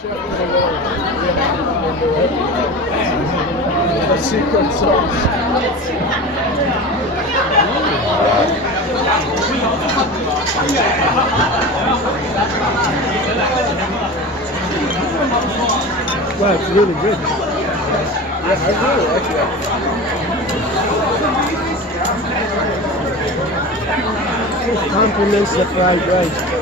Chef in the world. The secret sauce. Wow, it's really good. Yeah, I really like that. It complements the fried rice.